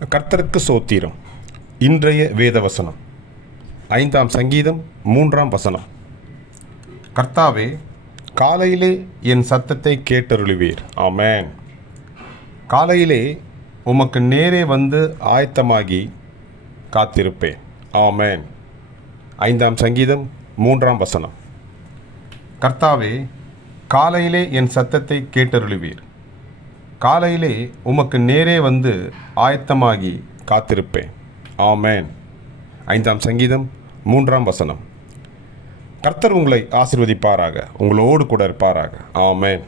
கர்த்தருக்கு சோத்திரம். இன்றைய வேத வசனம் ஐந்தாம் சங்கீதம் மூன்றாம் வசனம். கர்த்தாவே காலையிலே என் சத்தத்தை கேட்டருளுவீர். ஆமேன். காலையிலே உமக்கு நேரே வந்து ஆயத்தமாகி காத்திருப்பேன். ஆமேன். ஐந்தாம் சங்கீதம் மூன்றாம் வசனம். கர்த்தாவே காலையிலே என் சத்தத்தை கேட்டருளுவீர். காலையிலே உமக்கு நேரே வந்து ஆயத்தமாகி காத்திருப்பேன். ஆமேன். ஐந்தாம் சங்கீதம் மூன்றாம் வசனம். கர்த்தர் உங்களை ஆசிர்வதிப்பாராக உங்களோடு கூட இருப்பாராக. ஆமேன்.